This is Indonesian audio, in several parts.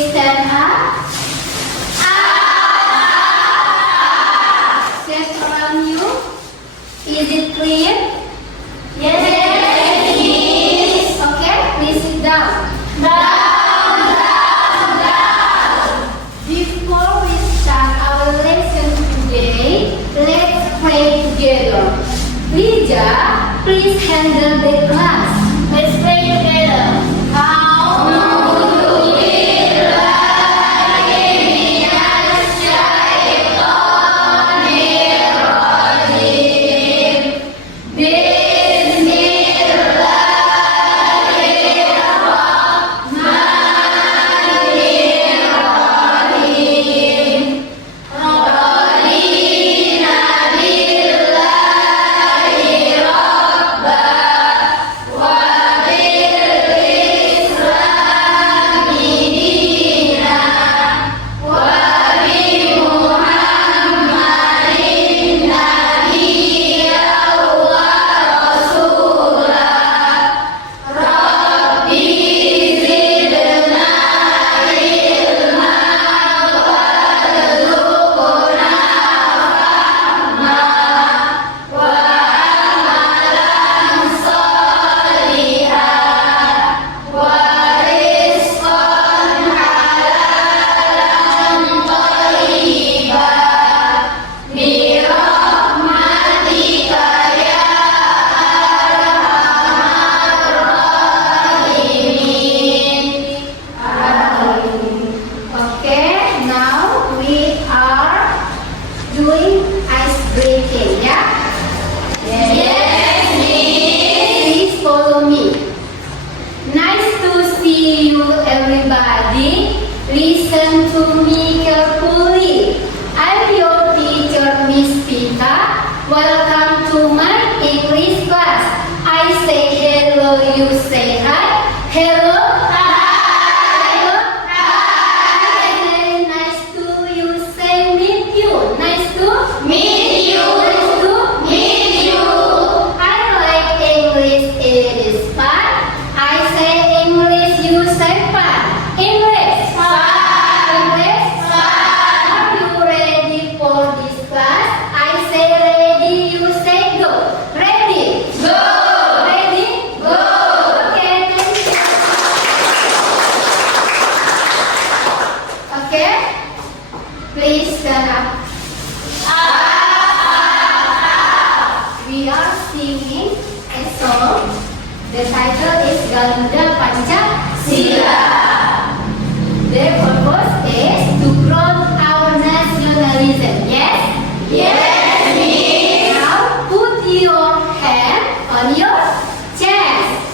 Please stand up. Check around you. Is it clear? Yes, it is. Okay, please sit down. Before we start our lesson today, let's pray together. Lija, please handle the class. Let's pray together. Doing ice breaking, yeah? Yes, please follow me. Nice to see you, everybody. Listen to me carefully. I'm your teacher, Miss Pita. Welcome to my English class. I say hello, you say hi. Hello. Please stand up. We are singing a song. The title is Garuda Pancasila. The purpose is to grow our nationalism. Yes? Yes, Miss. Now put your hand on your chest.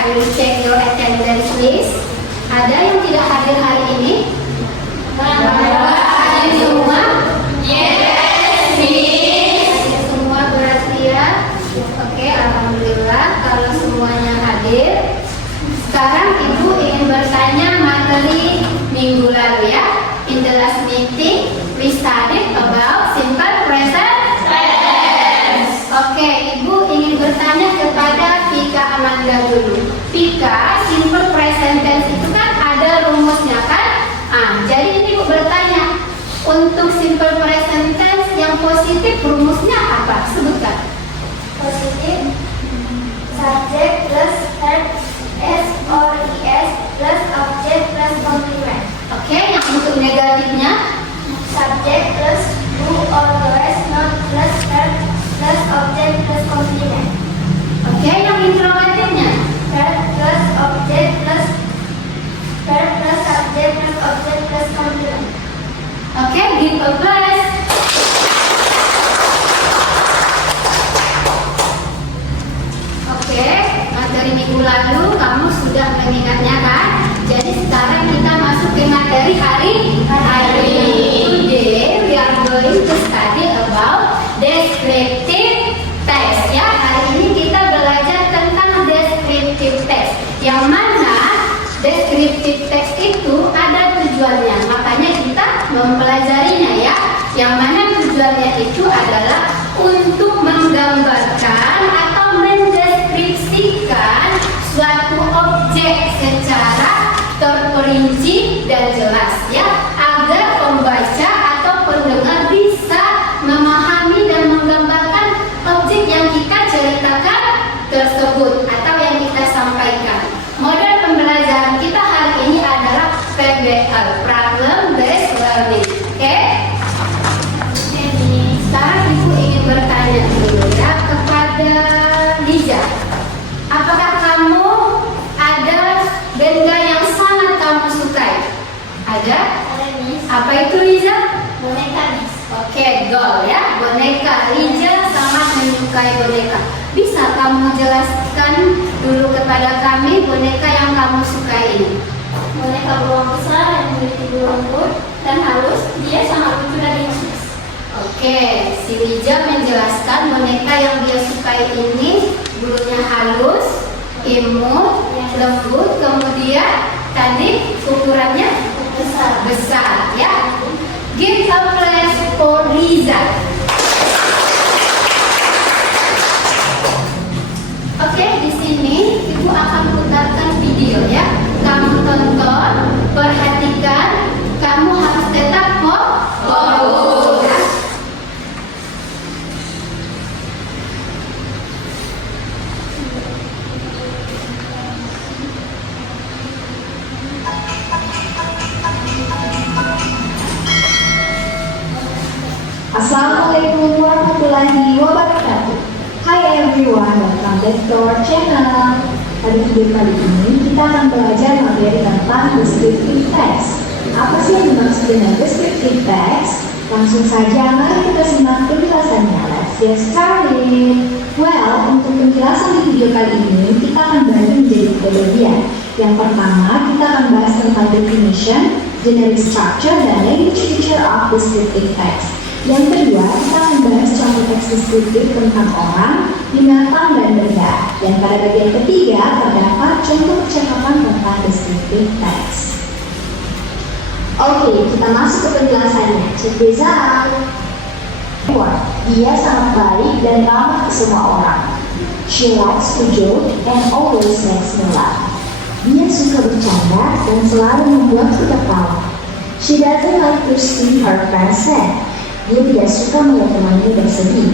I will check your attendance list. Ada yang tidak hadir hari ini? Hadir semua? Yes, Miss. Hadir semua berarti ya. Oke, alhamdulillah kalau semuanya hadir. Sekarang Ibu ingin bertanya materi minggu lalu ya. In the last meeting, we studied about simple present tense. Oke, Ibu ingin bertanya kepada Vika Amanda dulu. Vika, simple present tense itu kan ada rumusnya kan? Jadi ini Ibu bertanya, untuk simple present tense yang positif rumusnya apa? Sebutkan. Positif, subject plus verb s or es plus object plus complement. Oke, yang untuk negatifnya? Subject plus who or does not plus verb plus object plus complement. Oke, yang interrogatifnya? Verb plus object plus verb plus subject plus object plus complement. Oke, give a plus. Oke, materi minggu lalu kamu sudah mengingatnya kan? Jadi sekarang kita masuk ke materi hari ini. Today we are going to study about descriptive text ya. Hari ini kita belajar tentang descriptive text. Yang mana descriptive text itu ada tujuannya. Makanya kita mempelajarinya ya. Yang mana tujuannya itu adalah untuk menggambarkan atau mendeskripsikan suatu objek secara terperinci dan jelas ya, agar pembaca atau pendengar bisa memahami dan menggambarkan objek yang kita ceritakan tersebut atau yang kita sampaikan. Model pembelajaran kita hari ini adalah PBL, Problem Based Learning. Oke? Sekarang Ibu ingin bertanya dulu ya kepada Liza. Apakah kamu ada benda yang sangat kamu sukai? Ada? Ada, Miss. Apa itu Liza? Boneka, Miss. Oke, doll ya, boneka. Liza sangat menyukai boneka. Bisa kamu jelaskan dulu kepada kami boneka yang kamu sukai ini? Boneka beruang besar yang memiliki bulu lembut dan halus. Dia sangat lucu dan imut. Oke, si Liza menjelaskan boneka yang dia sukai ini bulunya halus, imut, lembut, kemudian tadi ukurannya besar ya. Give a place for Liza. Oke, di sini Ibu akan putarkan video ya. Kamu tonton, perhatikan, kamu harus tetap fokus. Assalamualaikum warahmatullahi wabarakatuh. Hi everyone, welcome back to our channel. Pada video kali ini kita akan belajar materi tentang descriptive text. Apa sih yang dimaksud dengan descriptive text? Langsung saja mari kita simak penjelasannya. Let's get started. Well, untuk penjelasan di video kali ini kita akan bagi menjadi 3 bagian. Yang pertama kita akan bahas tentang definition, generic structure, dan language feature of descriptive text. Yang kedua, kita akan bahas contoh teks deskriptif tentang orang, binatang, dan benda. Dan pada bagian ketiga, terdapat contoh percakapan tentang descriptive text. Oke, kita masuk ke penjelasannya. Check this out. Dia sangat baik dan ramah ke semua orang. She likes to joke and always makes me laugh. Dia suka bercanda dan selalu membuatku tertawa. She doesn't like to see her friends sad. Dia tidak suka melihat temannya bersedih.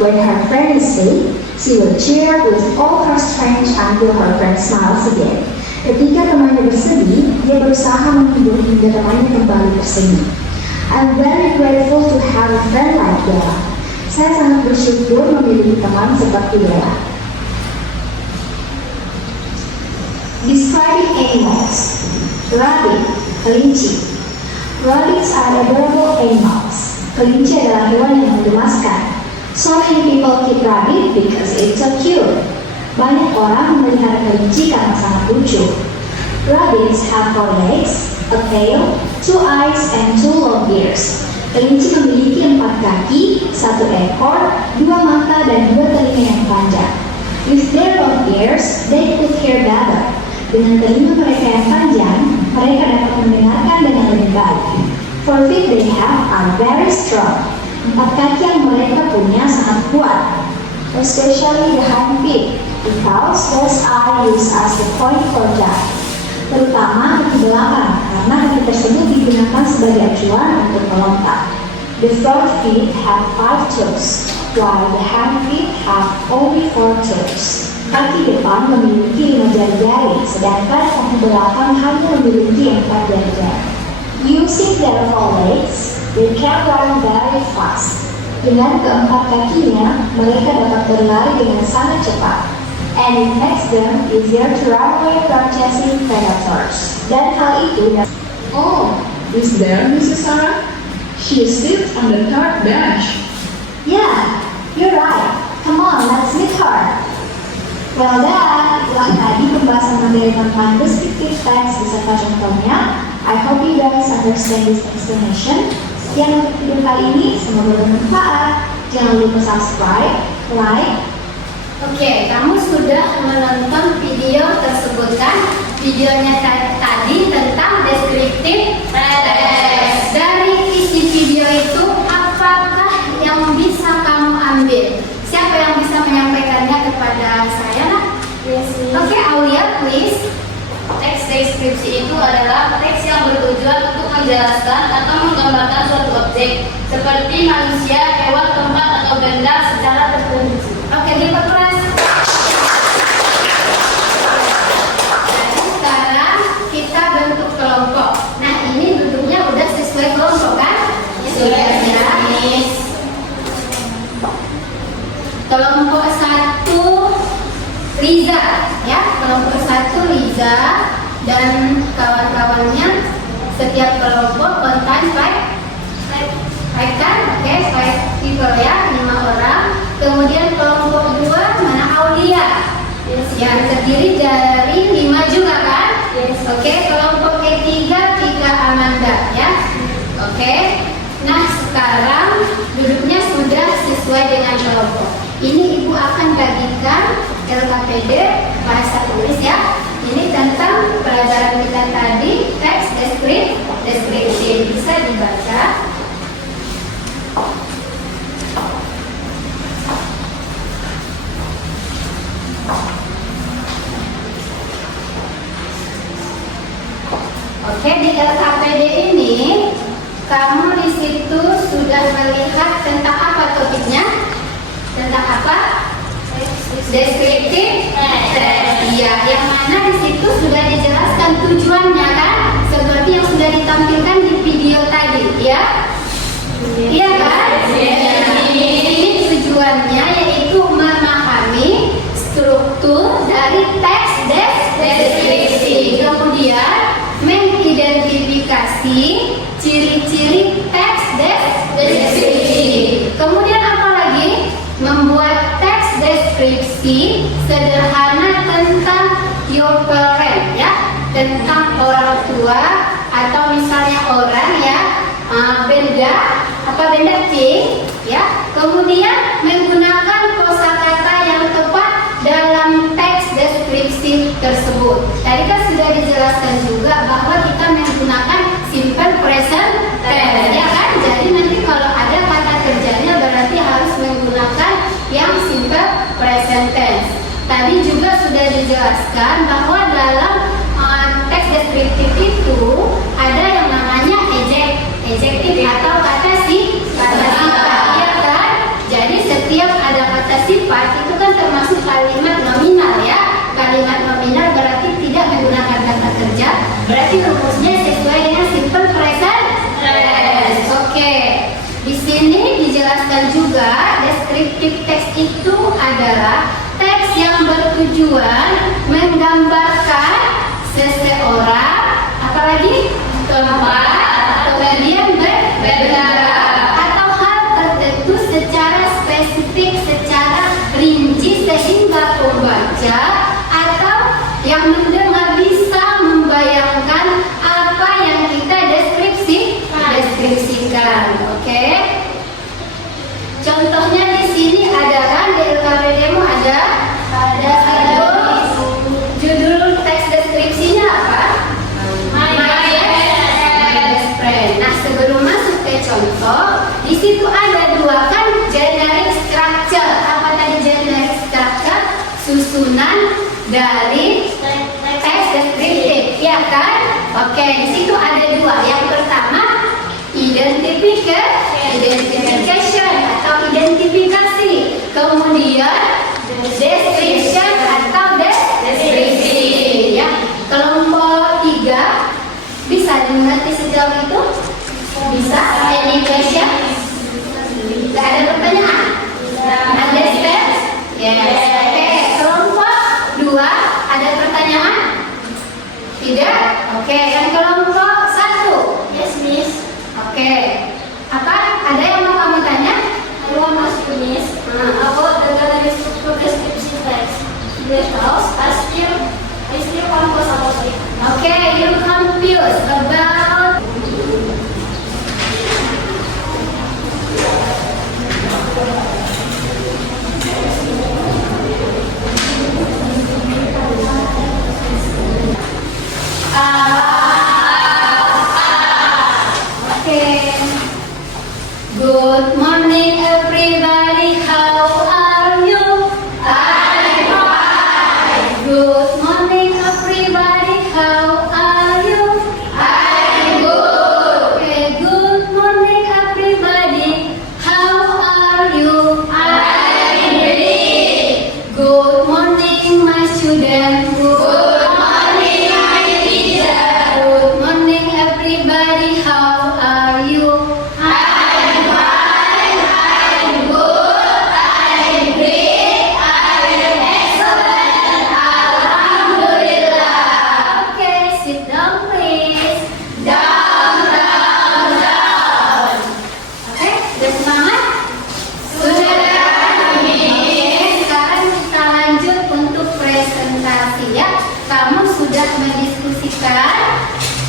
When her friend is sad, she will cheer with all her strength until her friend smiles again. Ketika temannya bersedih, dia berusaha menghibur hingga temannya kembali bersedih. I'm very grateful to have a friend like Bella. Saya sangat bersyukur memiliki teman seperti Bella. Describing animals. Rabbit, kelinci. Rabbits are adorable animals. Kelinci adalah hewan yang menggemaskan. So many people keep rabbit because it's so cute. Banyak orang memelihara kelinci karena sangat lucu. Rabbits have 4 legs, a tail, 2 eyes, and 2 long ears. Kelinci memiliki 4 kaki, 1 ekor, 2 mata, dan 2 telinga yang panjang. With their long ears, they could hear better. Dengan telinga mereka yang panjang, mereka dapat mendengarkan dengan lebih baik. For feet they have are very strong. 4 kaki yang mereka punya sangat kuat, especially the hind feet, because those are used as the point for jump. Terutama kaki belakang, karena kaki tersebut digunakan sebagai acuan untuk melompat. The front feet have 5 toes, while the hind feet have only 4 toes. Kaki depan memiliki 5 jari-jari, sedangkan kaki belakang hanya memiliki 4 jari-jari. Using their 4 legs, they can run very fast. Dengan keempat kakinya, mereka dapat berlari dengan sangat cepat. And it makes them easier to run away from chasing predators. Dan hal itu Oh, is there Mrs. Sarah? She sits on the third bench. Yeah, you're right. Come on, let's meet her. Well done, itulah tadi pembahasan materi tentang descriptive text beserta contohnya. I hope you guys understand this explanation. Sekian untuk video kali ini, semoga bermanfaat. Jangan lupa subscribe, like. Oke, kamu sudah menonton video tersebut kan? Videonya tadi tentang descriptive text. Dari isi video itu, apakah yang bisa kamu ambil? Siapa yang bisa menyampaikannya kepada saya? Oke, Aulia, please. Teks deskripsi itu adalah teks yang bertujuan untuk menjelaskan atau menggambarkan suatu objek seperti manusia, hewan, tempat, atau benda secara terperinci. Oke, diperkeras. Jadi sekarang kita bentuk kelompok. Nah, ini duduknya udah sesuai kelompok kan? Sudah ya. Kelompok 1 Liza, ya. Kelompok 1 Liza dan kawan-kawannya. Setiap kelompok contain 5 kan? Oke, 5 people ya, 5 orang. Kemudian kelompok 2 mana Aulia? Yang terdiri dari 5 juga kan? Oke, kelompok ketiga Tika Amanda ya. Oke. Nah, sekarang duduknya sudah sesuai dengan kelompok. Ini Ibu akan bagikan LKPD bahasa tulis ya. Ini tentang pelajaran kita tadi, teks deskripsi. Bisa dibaca. Oke, di LKPD ini kamu di situ sudah melihat tentang apa topiknya? Tentang apa? Deskriptif text. Iya, yang mana di situ sudah dijelaskan tujuannya kan? Seperti yang sudah ditampilkan di video tadi, ya? Iya kan? Ini tujuannya yaitu memahami struktur dari teks deskripsi. Kemudian mengidentifikasi ciri-ciri teks deskripsi. Kemudian apa lagi? Membuat teks deskripsi sederhana tentang your parent ya, tentang orang tua atau misalnya orang ya, benda thing ya. Kemudian menggunakan kosakata yang tepat dalam teks deskripsi tersebut. Tadi kan sudah dijelaskan juga bahwa kita menggunakan simple present tense ya kan. Jadi nanti kalau ada kata kerjanya berarti harus menggunakan yang simple present tense. Tadi juga sudah dijelaskan bahwa dalam teks deskriptif itu ada yang namanya adjektif atau kata sifat ya kan. Jadi setiap ada kata sifat itu kan termasuk kalimat nominal ya. Kalimat nominal berarti tidak menggunakan kata kerja, berarti rumusnya sesuai dengan simple present tense. Oke. Di sini dijelaskan juga deskriptif teks itu adalah teks yang bertujuan menggambarkan seseorang, apalagi tempat, kemudian benda atau hal tertentu secara spesifik, secara rinci sehingga pembaca membaca atau yang mendengar bisa membayangkan apa yang kita deskripsikan. Oke? Contohnya di sini ada kan di LKPD-mu ada judul teks deskripsinya apa? My best friend. Nah, sebelum masuk ke contoh, di situ ada dua kan generic structure. Apa tadi generic structure? Susunan dari teks deskriptif, ya kan? Oke, di situ ada dua. Yang pertama identification atau identifikasi. Kemudian description atau deskripsi. Ya, kelompok 3 bisa dimengerti sejauh itu? Bisa? Any question? Gak ada pertanyaan? Understand? Yes. Oke, kelompok 2 ada pertanyaan? Tidak? Oke, yang kelompok 1? Yes, Miss. Oke. Apa? Ada yang mau kamu tanya? I want to ask you, Miss, about the gallery structure description text. Because I still confused about it. Oke, you confused about Okay. Good morning, everybody. How are you? I'm fine. Good morning, everybody. How are you? I'm good. Okay. Good morning, everybody. How are you? I'm great. Good morning, my student. Good morning, my teacher. Good morning, everybody. How are you? I'm fine. I'm good. I'm great. I'm excellent. Alhamdulillah. Okay, sit down, please. Down, down, down. Oke, sudah semangat? Sudah. Sekarang kita lanjut untuk presentasi ya. Kamu sudah mendiskusikan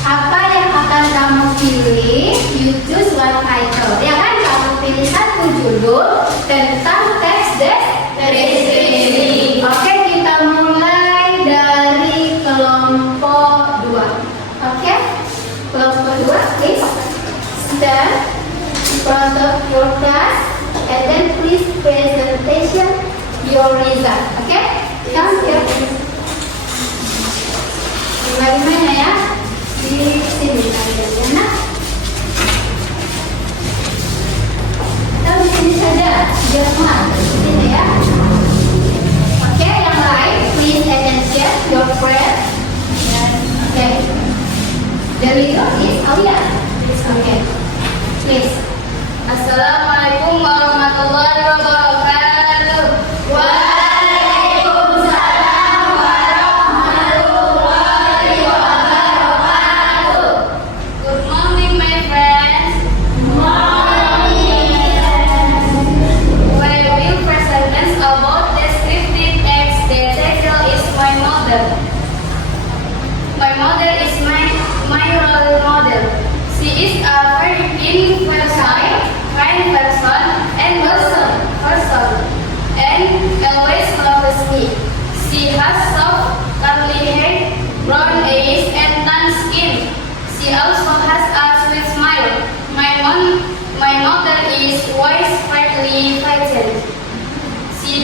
apa yang akan kamu pilih. You choose one title, ya kan? Kamu pilih satu judul tentang teks deskripsi. Oke, kita mulai dari kelompok 2. Oke, kelompok 2, please stand in front of your class and then please presentation your result. Oke, come here. Bagaimana ya? Di sini kalian ya. Atau di sini saja, jangan di sini ya. Oke, yang lain please attention your friend. Oke. The leader is Alia. Oke. Please. Assalamualaikum warahmatullahi wabarakatuh. Waalaikumsalam warahmatullahi wabarakatuh. Good morning, my friends. We will present about descriptive text. The title is my model. My model is my role model. She is a very kind person, and always loves me. She has soft, curly hair, brown eyes, and tan skin. She also has a sweet smile. My mother is wise, friendly, patient. She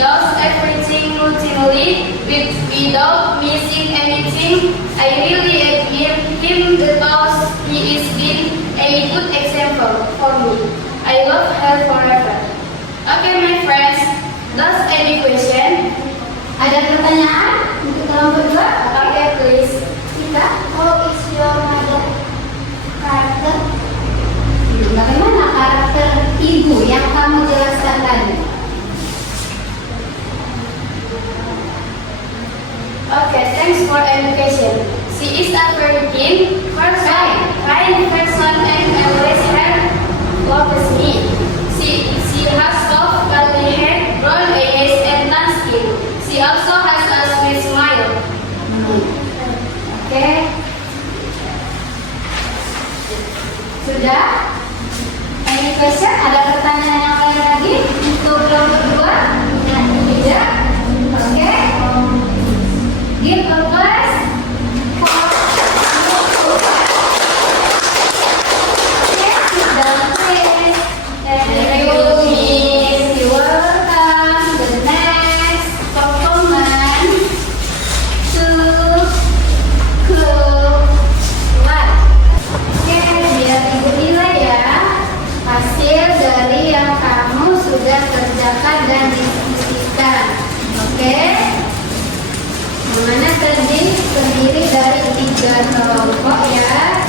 does everything routinely without missing anything. I really admire him because he is being a good example for me. I love her forever. Okay, my friends, does any question? Ada pertanyaan untuk kelompok 2? Okay, please. Kita. How is your mother character? Bagaimana karakter ibu yang kamu jelaskan tadi? Okay, thanks for education. She is a very kind person, and always loves me. She has soft curly hair, brown eyes, and tan skin. Sudah? Any question? Ada pertanyaan yang lain lagi untuk kelompok kedua? Tidak? Oke. Give advice. Dan diskusikan, oke? Mana terdiri dari 3 kelompok ya.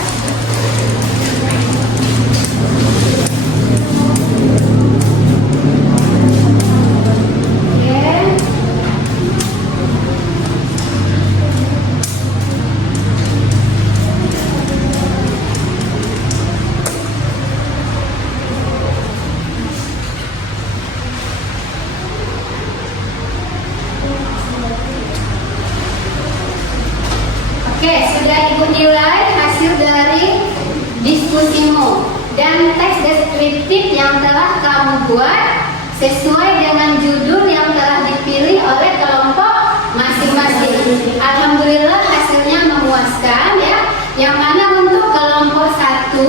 Oke, sudah Ibu nilai hasil dari diskusimu dan teks deskriptif yang telah kamu buat sesuai dengan judul yang telah dipilih oleh kelompok masing-masing. Alhamdulillah hasilnya memuaskan ya. Yang mana untuk kelompok 1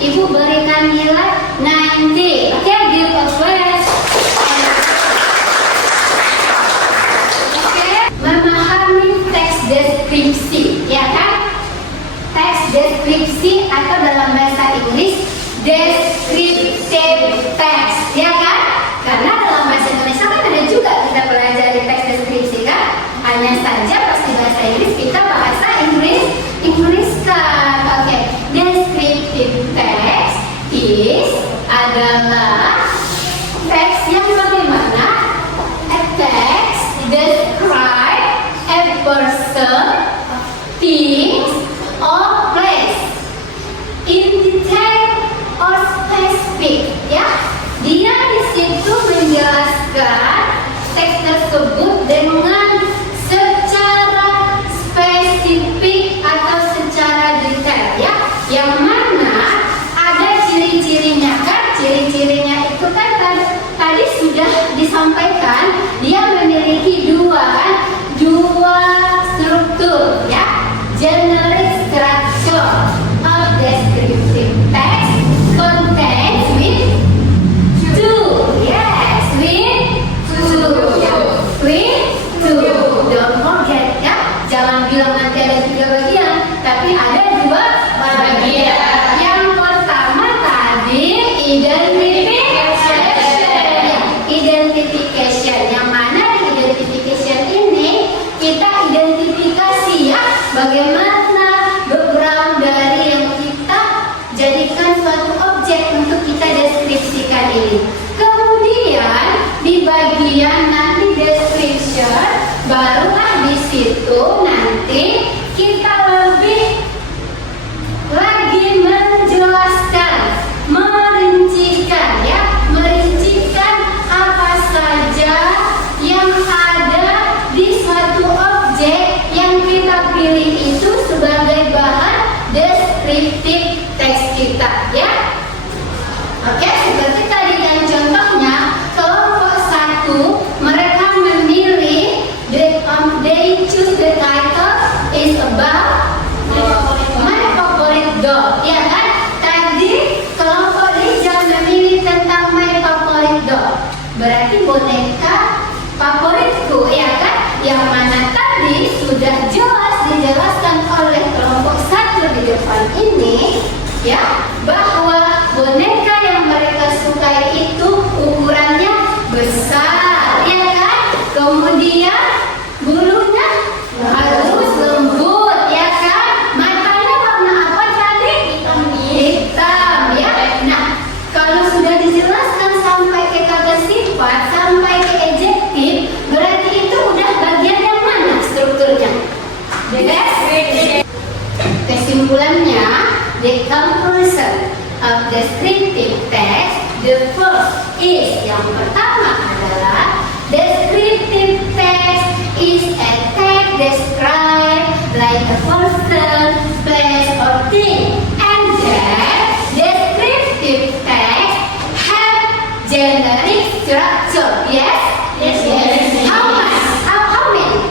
Ibu berikan nilai 90. Oke, give a praise. Oke, memahami teks deskripsi, ya kan? Teks deskripsi atau dalam bahasa Inggris descriptive text, ya kan? Karena dalam bahasa Indonesia kan ada juga kita pelajari teks deskripsi kan? Hanya saja pasti bahasa Inggris kita bahasa Inggris kan. Oke, descriptive text adalah teks yang bagaimana? A text describe a person, things, or place in detail or specific, ya. Dia di situ menjelaskan teks tersebut dengan secara spesifik atau secara detail, ya. Yang mana ada ciri-cirinya kan? Ciri-cirinya itu kan tadi sudah disampaikan. Dia memiliki dua struktur, ya. Generic structure of descriptive text contains with two. Don't forget ya. Jangan bilang nanti ada 3 bagian, tapi ada 2 bagian. Yang pertama tadi identification. Yang mana di identification ini kita identifikasi ya bagaimana background dari yang kita jadikan suatu objek untuk kita deskripsikan ini. Kemudian di bagian nanti description, barulah di situ nanti kita lebih lagi menjelaskan, merincikan ya, merincikan apa saja yang ada di suatu objek yang kita pilih itu sebagai bahan deskriptif teks kita ya. Oke, seperti tadi kan contohnya kelompok 1 mereka memilih they choose the title is about my favorite dog, ya kan? Tadi kelompok Rizal memilih tentang my favorite dog, berarti boneka favoritku, ya kan? Yang mana tadi sudah jelas dijelaskan oleh kelompok 1 di depan ini, ya, bahwa boneka yang mereka sukai itu ukurannya besar, ya kan? Kemudian bulunya halus lembut, ya kan? Matanya warna apa tadi? Hitam, ya. Nah, kalau sudah dijelaskan sampai ke kata sifat, sampai ke adjektif, berarti itu udah bagian yang mana strukturnya? Kesimpulannya, the comparison of descriptive text, the first is, yang pertama adalah descriptive text is a text described like a person, place, or thing, and then descriptive structure. Yes? Yes, yes. How much? How many?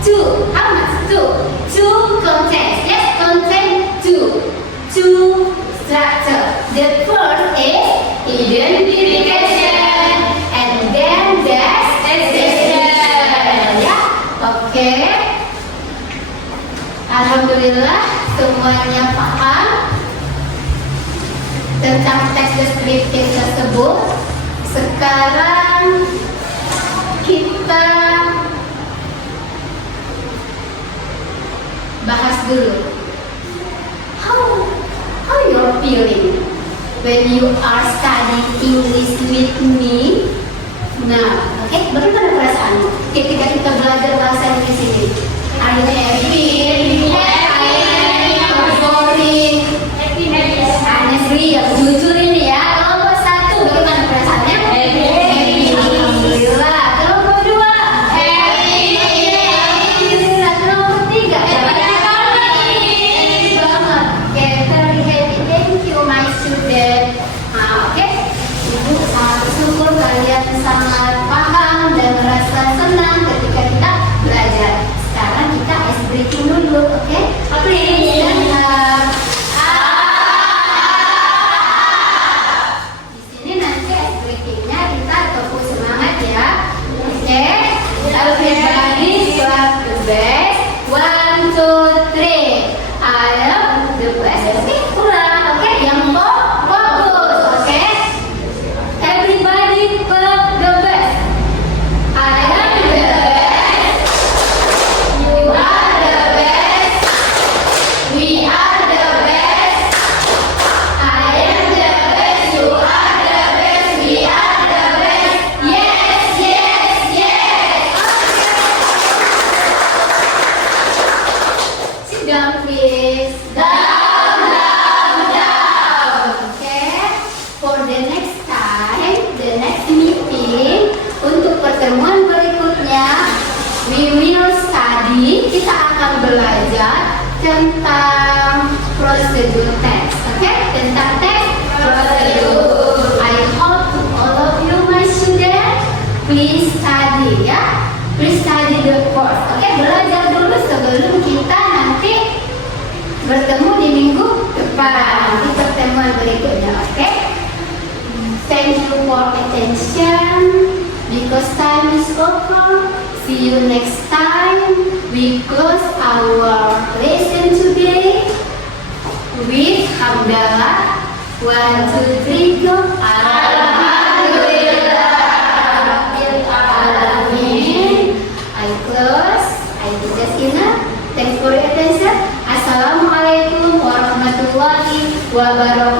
Two. How much? Two. Two contents. Yes, content two. Two structure. The first is identification, and then description. Ya, oke. Alhamdulillah semuanya paham tentang teks deskriptif tersebut. Sekarang kita bahas dulu. How you're feeling when you are studying English with me? Nah, oke, bagaimana perasaanmu ketika kita belajar bahasa Inggris ini? Are you happy? Boring? Honestly, ya jujur ini ya. Kelompok satu, bagaimana perasaannya? Happy. Alhamdulillah. Kelompok dua? Happy. Alhamdulillah. Kelompok tiga? Happy banget. Oke, very happy. Thank you, my student. Nah, oke. Ibu sangat bersyukur kalian sangat paham dan merasa senang ketika kita belajar. Sekarang kita ice breaking dulu, oke? Please. Di sini nanti ice breakingnya kita tepuk semangat ya. Oke? Everybody clap the best. 1, 2, 3. I am the best. Oke, kurang. Oke, yang fokus. Oke? Everybody clap the best. I am the best. You are the best. We are the best. I am the best. You are the best. We are the best. Yes, yes, yes. Sit down, please. Down, down, down. Okay. For the next time, the next meeting, untuk pertemuan berikutnya, we will study. Kita akan belajar tentang prosedur teks. Oke? Tentang teks prosedur. I hope to all of you, my student, please study ya. Please study the course. Oke? Belajar dulu sebelum kita nanti bertemu di minggu depan di pertemuan berikutnya. Oke? Thank you for attention. Because time is over. See you next time. We close our lesson today with hamdalah. 1, 2, 3, go. Alhamdulillah Rabbil Alamin. I close. I think that's enough. Thanks for your attention. Assalamualaikum warahmatullahi wabarakatuh.